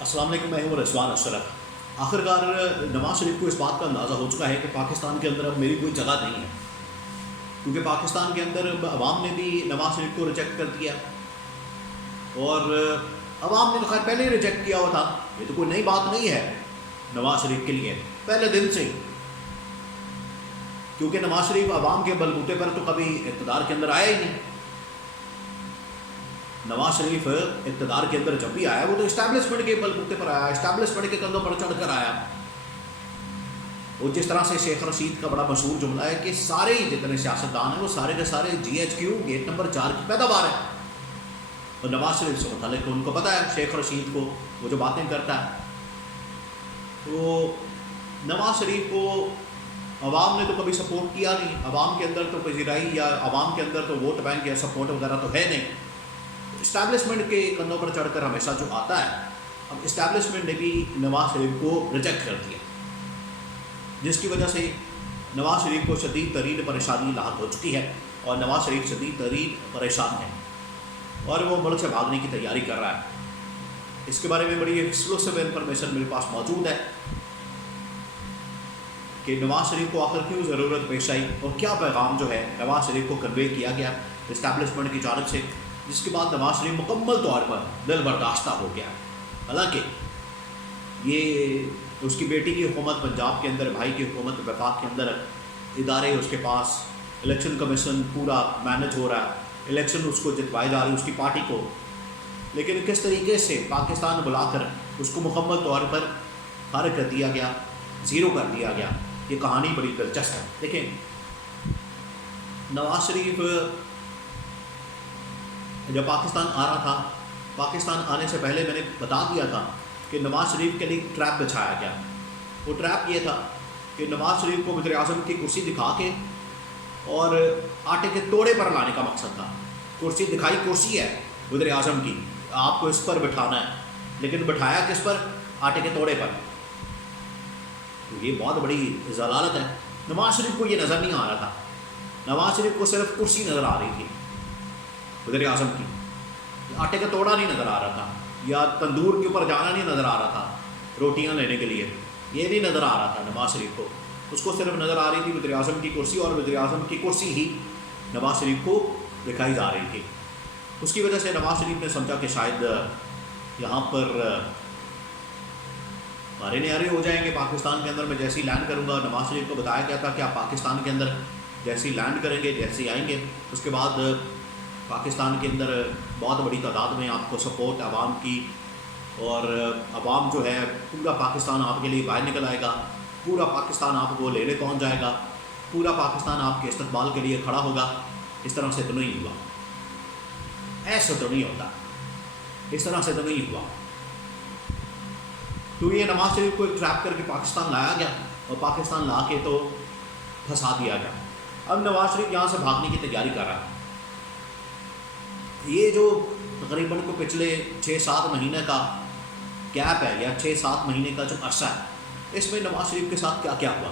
السلام علیکم، میں ہوں رضوان اشرف۔ آخرکار نواز شریف کو اس بات کا اندازہ ہو چکا ہے کہ پاکستان کے اندر اب میری کوئی جگہ نہیں ہے، کیونکہ پاکستان کے اندر عوام نے بھی نواز شریف کو ریجیکٹ کر دیا، اور عوام نے تو خیر پہلے ہی ریجیکٹ کیا ہوا تھا، یہ تو کوئی نئی بات نہیں ہے نواز شریف کے لیے، پہلے دن سے ہی، کیونکہ نواز شریف عوام کے بلبوتے پر تو کبھی اقتدار کے اندر آیا ہی نہیں۔ نواز شریف اقتدار کے اندر جب بھی آیا وہ تو اسٹیبلشمنٹ کے بلبوتے پر آیا، اسٹیبلشمنٹ کے کندھوں پر چڑھ کر آیا۔ اور جس طرح سے شیخ رشید کا بڑا مشہور جملہ ہے کہ سارے ہی جتنے سیاستدان ہیں وہ سارے کے سارے GHQ گیٹ نمبر 4 کی پیداوار ہے، اور نواز شریف سے متعلق ان کو پتہ ہے، شیخ رشید کو وہ جو باتیں کرتا ہے۔ تو نواز شریف کو عوام نے تو کبھی سپورٹ کیا نہیں، عوام کے اندر تو پذیرائی یا عوام کے اندر تو ووٹ بینک یا سپورٹ وغیرہ تو ہے نہیں، اسٹیبلشمنٹ کے کندھوں پر چڑھ کر ہمیشہ جو آتا ہے۔ اب اسٹیبلشمنٹ نے بھی نواز شریف کو ریجیکٹ کر دیا، جس کی وجہ سے نواز شریف کو شدید ترین پریشانی لاحق ہو چکی ہے، اور نواز شریف شدید ترین پریشان ہے، اور وہ ملک سے بھاگنے کی تیاری کر رہا ہے۔ اس کے بارے میں بڑی ایکسکلوسیو انفارمیشن میرے پاس موجود ہے کہ نواز شریف کو آخر کیوں ضرورت پیش آئی، اور کیا پیغام جو ہے نواز شریف کو کنوے کیا گیا اسٹیبلشمنٹ کی جانب سے، جس کے بعد نواز شریف مکمل طور پر دل برداشتہ ہو گیا۔ حالانکہ یہ اس کی بیٹی کی حکومت پنجاب کے اندر، بھائی کی حکومت وفاق کے اندر، ادارے اس کے پاس، الیکشن کمیشن پورا مینج ہو رہا ہے، الیکشن اس کو جتوائی جا رہی ہے اس کی پارٹی کو، لیکن کس طریقے سے پاکستان بلا کر اس کو مکمل طور پر خارج کر دیا گیا، زیرو کر دیا گیا، یہ کہانی بڑی دلچسپ ہے۔ دیکھیں، نواز شریف جب پاکستان آ رہا تھا، پاکستان آنے سے پہلے میں نے بتا دیا تھا کہ نواز شریف کے لیے ٹریپ بچھایا گیا۔ وہ ٹریپ یہ تھا کہ نواز شریف کو وزیر اعظم کی کرسی دکھا کے اور آٹے کے توڑے پر لانے کا مقصد تھا۔ کرسی دکھائی، کرسی ہے وزیر اعظم کی، آپ کو اس پر بٹھانا ہے، لیکن بٹھایا کس پر؟ آٹے کے توڑے پر۔ تو یہ بہت بڑی ضلالت ہے۔ نواز شریف کو یہ نظر نہیں آ رہا تھا، نواز شریف کو صرف کرسی نظر آ رہی تھی وزیر اعظم کی، آٹے کا توڑا نہیں نظر آ رہا تھا، یا تندور کے اوپر جانا نہیں نظر آ رہا تھا روٹیاں لینے کے لیے، یہ نہیں نظر آ رہا تھا نواز شریف کو۔ اس کو صرف نظر آ رہی تھی وزیر اعظم کی کرسی، اور وزیر اعظم کی کرسی ہی نواز شریف کو دکھائی جا رہی تھی۔ اس کی وجہ سے نواز شریف نے سمجھا کہ شاید یہاں پر مارے نعرے ہو جائیں گے پاکستان کے اندر، میں جیسے ہی لینڈ کروں گا۔ نواز شریف کو بتایا گیا تھا کہ آپ پاکستان کے اندر جیسے ہی لینڈ کریں گے، جیسے ہی آئیں گے، اس کے بعد پاکستان کے اندر بہت بڑی تعداد میں آپ کو سپورٹ عوام کی، اور عوام جو ہے پورا پاکستان آپ کے لیے باہر نکل آئے گا، پورا پاکستان آپ کو لینے پہنچ جائے گا، پورا پاکستان آپ کے استقبال کے لیے کھڑا ہوگا۔ اس طرح سے تو نہیں ہوا، ایسا تو نہیں ہوتا، اس طرح سے تو نہیں ہوا۔ تو یہ نواز شریف کو ایک ٹریپ کر کے پاکستان لایا گیا، اور پاکستان لا کے تو پھنسا دیا گیا۔ اب نواز شریف یہاں سے بھاگنے کی تیاری کر رہا ہے۔ یہ جو تقریباً کو پچھلے 6-7 مہینے کا گیپ ہے، یا 6-7 مہینے کا جو عرصہ ہے، اس میں نواز شریف کے ساتھ کیا کیا ہوا۔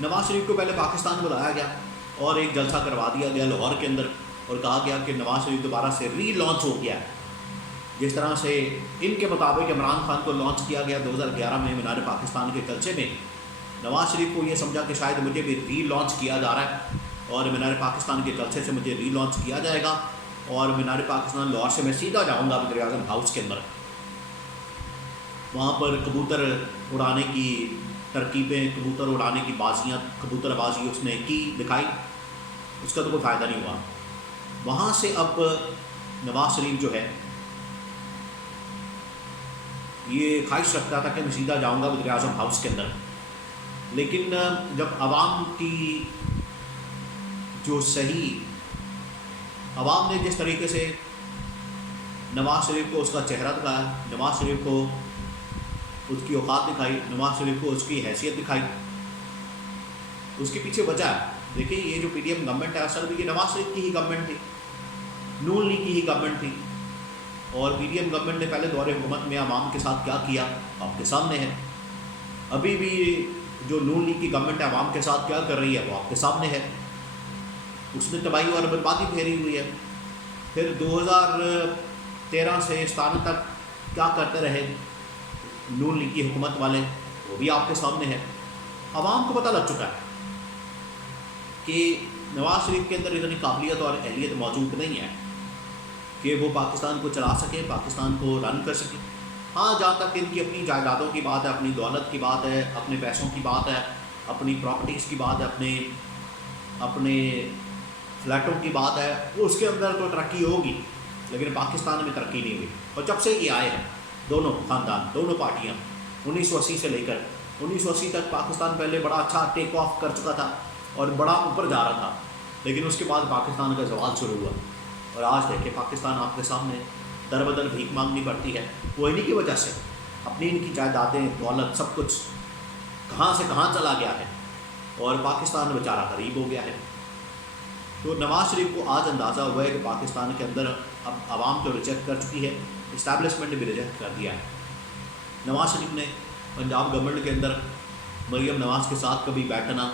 نواز شریف کو پہلے پاکستان بلایا گیا اور ایک جلسہ کروا دیا گیا لاہور کے اندر، اور کہا گیا کہ نواز شریف دوبارہ سے ری لانچ ہو گیا ہے، جس طرح سے ان کے مطابق عمران خان کو لانچ کیا گیا 2011 میں مینار پاکستان کے جلسے میں۔ نواز شریف کو یہ سمجھا کہ شاید مجھے بھی ری لانچ کیا جا رہا ہے، اور مینار پاکستان کے جلسے سے مجھے ری لانچ کیا جائے گا، اور مینار پاکستان لاہور سے میں سیدھا جاؤں گا وزیر اعظم ہاؤس کے اندر۔ وہاں پر کبوتر اڑانے کی ترکیبیں، کبوتر اڑانے کی بازیاں، کبوتر بازی اس نے کی، دکھائی، اس کا تو کوئی فائدہ نہیں ہوا۔ وہاں سے اب نواز شریف جو ہے یہ خواہش رکھتا تھا کہ میں سیدھا جاؤں گا وزیر اعظم ہاؤس کے اندر، لیکن جب عوام کی جو صحیح عوام نے جس طریقے سے نواز شریف کو اس کا چہرہ دکھایا، نواز شریف کو اس کی اوقات دکھائی، نواز شریف کو اس کی حیثیت دکھائی، اس کے پیچھے وجہ ہے۔ دیکھیے، یہ جو PDM گورنمنٹ ہے، اصل میں یہ نواز شریف کی ہی گورنمنٹ تھی، نون لیگ کی ہی گورنمنٹ تھی، اور PDM گورنمنٹ نے پہلے دور حکومت میں عوام کے ساتھ کیا کیا آپ کے سامنے ہے۔ ابھی بھی جو نون لیگ کی گورنمنٹ ہے عوام کے ساتھ کیا کر رہی ہے وہ آپ کے سامنے ہے۔ اس نے تباہی اور بربادی پھیری ہوئی ہے۔ پھر 2013 سے 17 تک کیا کرتے رہے، نون لیگ کی حکومت والے، وہ بھی آپ کے سامنے ہے۔ عوام کو پتہ لگ چکا ہے کہ نواز شریف کے اندر اتنی قابلیت اور اہلیت موجود نہیں ہے کہ وہ پاکستان کو چلا سکے، پاکستان کو رن کر سکے۔ ہاں، جہاں تک ان کی اپنی جائیدادوں کی بات ہے، اپنی دولت کی بات ہے، اپنے پیسوں کی بات ہے، اپنی پراپرٹیز کی بات ہے، اپنے فلیٹوں کی بات ہے، وہ اس کے اندر تو ترقی ہوگی، لیکن پاکستان میں ترقی نہیں ہوئی۔ اور جب سے یہ آئے ہیں دونوں خاندان، دونوں پارٹیاں، 1980 سے لے کر 1980 تک پاکستان پہلے بڑا اچھا ٹیک آف کر چکا تھا اور بڑا اوپر جا رہا تھا، لیکن اس کے بعد پاکستان کا زوال شروع ہوا، اور آج دیکھیں پاکستان آپ کے سامنے در بدر بھیک مانگنی پڑتی ہے۔ وہ انہی کی وجہ سے اپنی ان کی جائیدادیں، دولت، سب کچھ کہاں سے کہاں چلا گیا ہے، اور پاکستان بیچارہ غریب ہو گیا ہے۔ تو نواز شریف کو آج اندازہ ہوا ہے کہ پاکستان کے اندر اب عوام تو ریجیکٹ کر چکی ہے، اسٹیبلشمنٹ نے بھی ریجیکٹ کر دیا ہے۔ نواز شریف نے پنجاب گورنمنٹ کے اندر مریم نواز کے ساتھ کبھی بیٹھنا،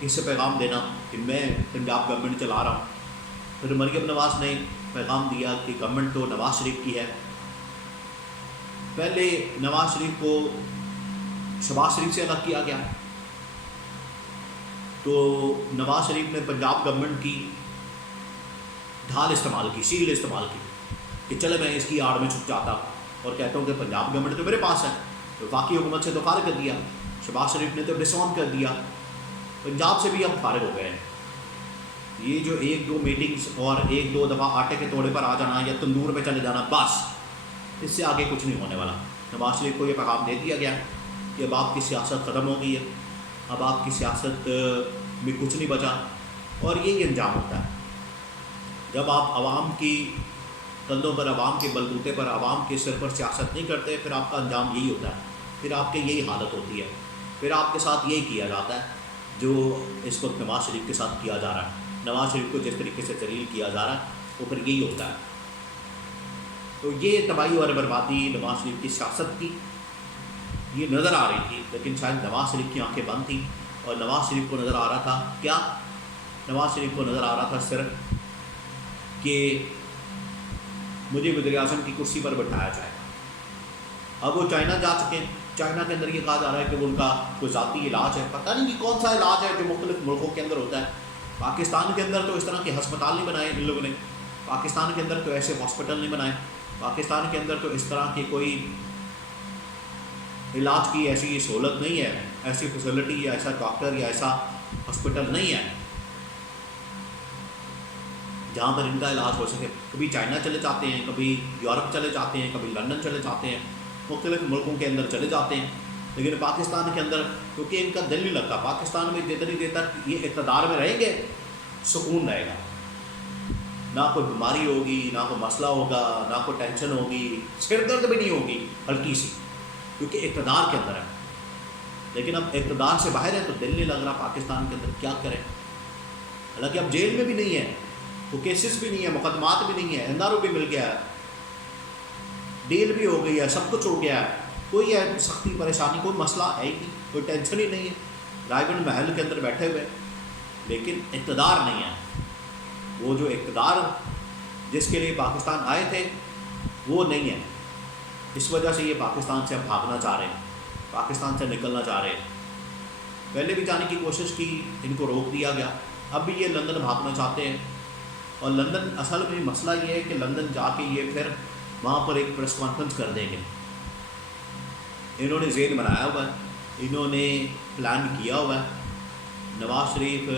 اس سے پیغام دینا کہ میں پنجاب گورنمنٹ چلا رہا ہوں، پھر مریم نواز نے پیغام دیا کہ گورنمنٹ تو نواز شریف کی ہے۔ پہلے نواز شریف کو شہباز شریف سے الگ کیا گیا، تو نواز شریف نے پنجاب گورنمنٹ کی ڈھال استعمال کی، شیل استعمال کی کہ چلے میں اس کی آڑ میں چھپ جاتا ہوں اور کہتا ہوں کہ پنجاب گورنمنٹ تو میرے پاس ہے، تو باقی حکومت سے تو فارغ کر دیا، شہباز شریف نے تو ڈسون کر دیا، پنجاب سے بھی ہم فارغ ہو گئے ہیں۔ یہ جو ایک دو میٹنگز اور ایک دو دفعہ آٹے کے توڑے پر آ جانا یا تندور پہ چلے جانا، بس اس سے آگے کچھ نہیں ہونے والا۔ نواز شریف کو یہ پیغام دے دیا گیا کہ اب آپ کی سیاست ختم ہو گئی ہے، اب آپ کی سیاست میں کچھ نہیں بچا، اور یہی انجام ہوتا ہے جب آپ عوام کی کندھوں پر، عوام کے بلبوتے پر، عوام کے سر پر سیاست نہیں کرتے، پھر آپ کا انجام یہی ہوتا ہے، پھر آپ کے یہی حالت ہوتی ہے، پھر آپ کے ساتھ یہی کیا جاتا ہے جو اس وقت نواز شریف کے ساتھ کیا جا رہا ہے۔ نواز شریف کو جس طریقے سے ذلیل کیا جا رہا ہے وہ پھر یہی ہوتا ہے۔ تو یہ تباہی اور بربادی نواز شریف کی سیاست کی یہ نظر آ رہی تھی، لیکن شاید نواز شریف کی آنکھیں بند تھیں، اور نواز شریف کو نظر آ رہا تھا کیا؟ نواز شریف کو نظر آ رہا تھا صرف کہ مجھے وزیر اعظم کی کرسی پر بٹھایا جائے۔ اب وہ چائنا جا چکے ہیں، چائنا کے اندر یہ کہا جا رہا ہے کہ وہ ان کا کوئی ذاتی علاج ہے، پتہ نہیں کہ کون سا علاج ہے جو مختلف ملکوں کے اندر ہوتا ہے۔ پاکستان کے اندر تو اس طرح کے ہسپتال نہیں بنائے ان لوگوں نے، پاکستان کے اندر تو ایسے ہاسپٹل نہیں بنائے، پاکستان کے اندر تو اس طرح کی کوئی علاج کی ایسی سہولت نہیں ہے، ایسی فیسلٹی یا ایسا ڈاکٹر یا ایسا ہاسپٹل نہیں ہے جہاں پر ان کا علاج ہو سکے۔ کبھی چائنا چلے جاتے ہیں، کبھی یورپ چلے جاتے ہیں، کبھی لندن چلے جاتے ہیں، مختلف ملکوں کے اندر چلے جاتے ہیں، لیکن پاکستان کے اندر کیونکہ ان کا دل نہیں لگتا۔ پاکستان میں جتنی دیر تک یہ اقتدار میں رہیں گے سکون رہے گا، نہ کوئی بیماری ہوگی، نہ کوئی مسئلہ ہوگا، نہ کوئی ٹینشن ہوگی، سر درد بھی نہیں ہوگی ہلکی سی، کیونکہ اقتدار کے اندر ہے۔ لیکن اب اقتدار سے باہر ہے تو دل نہیں لگ رہا پاکستان کے اندر، کیا کریں؟ حالانکہ اب جیل میں بھی نہیں ہے، وہ کیسز بھی نہیں ہے، مقدمات بھی نہیں ہے، این آر او بھی مل گیا ہے، ڈیل بھی ہو گئی ہے، سب کچھ ہو گیا ہے، کوئی ہے سختی پریشانی، کوئی مسئلہ ہے ہی نہیں، کوئی ٹینشن ہی نہیں ہے، رائے گنج محل کے اندر بیٹھے ہوئے، لیکن اقتدار نہیں ہے۔ وہ جو اقتدار جس کے لیے پاکستان آئے تھے وہ نہیں ہے، اس وجہ سے یہ پاکستان سے اب بھاگنا چاہ رہے ہیں، پاکستان سے نکلنا چاہ رہے ہیں۔ پہلے بھی جانے کی کوشش کی، ان کو روک دیا گیا، اب بھی یہ لندن بھاگنا چاہتے ہیں، اور لندن اصل میں مسئلہ یہ ہے کہ لندن جا کے یہ پھر وہاں پر ایک پریس کانفرنس کر دیں گے۔ انہوں نے ذہن بنایا ہوا ہے، انہوں نے پلان کیا ہوا ہے۔ نواز شریف،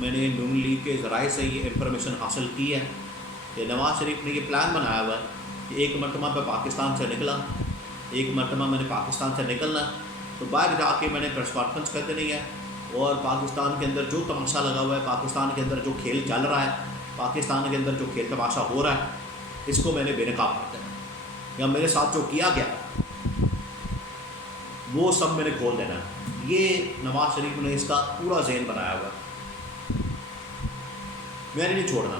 میں نے نون لیگ کے ذرائع سے یہ انفارمیشن حاصل کی ہے کہ نواز شریف نے یہ پلان بنایا ہوا ہے کہ ایک مرتبہ میں پاکستان سے نکلا، ایک مرتبہ میں نے پاکستان سے نکلنا تو باہر جا کے میں نے پریس کانفرنس کر دینی ہے، اور پاکستان کے اندر جو تماشا لگا ہوا ہے، پاکستان کے اندر جو کھیل چل رہا ہے، پاکستان کے اندر جو کھیل تماشا ہو رہا ہے، اس کو میں نے بے نقاب کر دینا، یا میرے ساتھ جو کیا گیا وہ سب میں نے کھول دینا ہے۔ یہ نواز شریف نے اس کا پورا ذہن بنایا ہوا ہے، میں نے نہیں چھوڑنا۔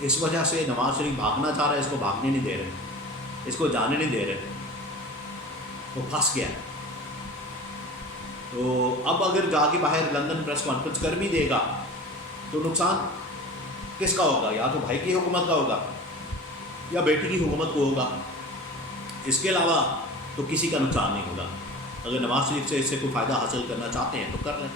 اس وجہ سے نواز شریف بھاگنا چاہ رہا ہے، اس کو بھاگنے نہیں دے رہے، اس کو جانے نہیں دے رہے، وہ پھنس گیا ہے۔ تو اب اگر جا کے باہر لندن پریس کانفرنس کر بھی دے گا تو نقصان کس کا ہوگا؟ یا تو بھائی کی حکومت کا ہوگا یا بیٹی کی حکومت کو ہوگا۔ اس کے علاوہ تو کسی کا نقصان نہیں ہوگا. اگر نواز شریف سے اس سے کوئی فائدہ حاصل کرنا چاہتے ہیں تو کر لیں.